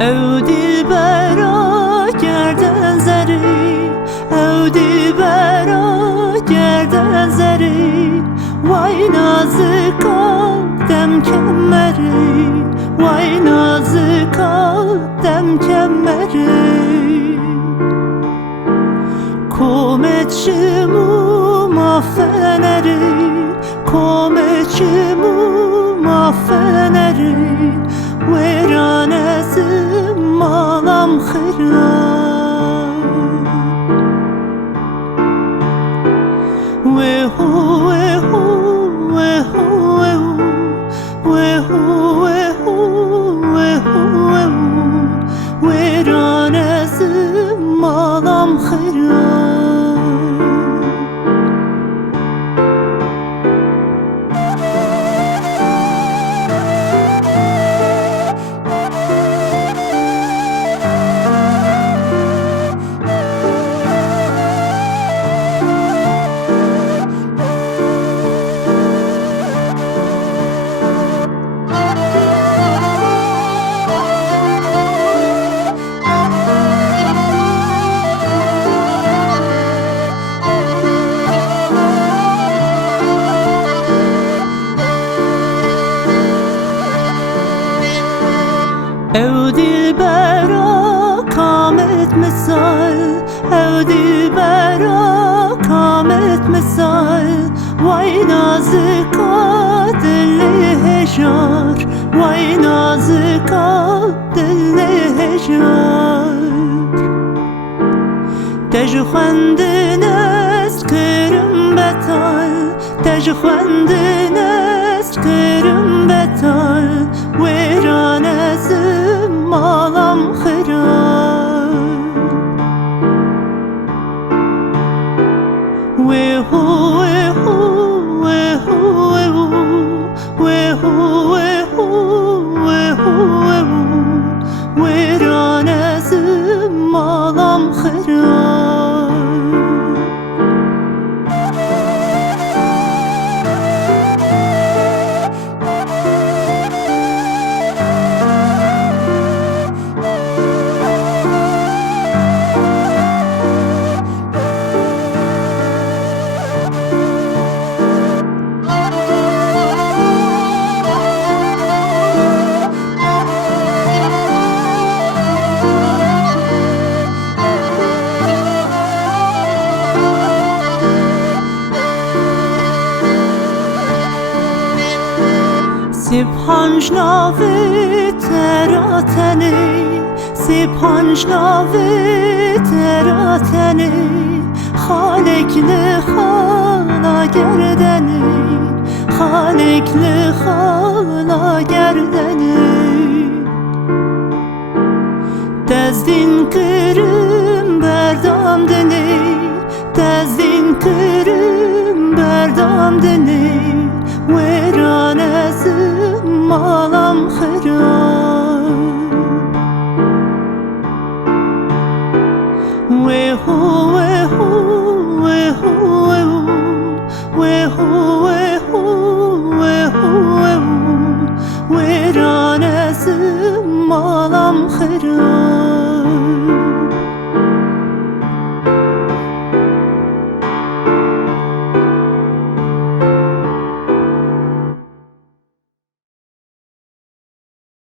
او دلبرا گردن زری، او دلبرا گردن زری، وای نازکا دم کمری، وای نازکا دم کمری. کومت شمو ما فنری، کومت شمو ما فنری، ویران از مالم خراب. وهو وهو وهو وهو وهو ویران از مالم خراب. او دلبرا کامت مثال، او دلبرا کامت مثال، وای نازکا دل هجار، وای نازکا دل هجار. تج خواندن از کرم بتال، تج خواندن از کرم بتال، ویران از مالم خراب. وهو وهو وهو وهو وهو ویران از مالم خراب. سپانج ناوی تراتنی، سپانج ناوی تراتنی، خالق لخالا گردنی، خالق لخالا گردنی. دزدین کرم بردام دنی، دزدین کرم بردام دنی، ویران از مالم خراب.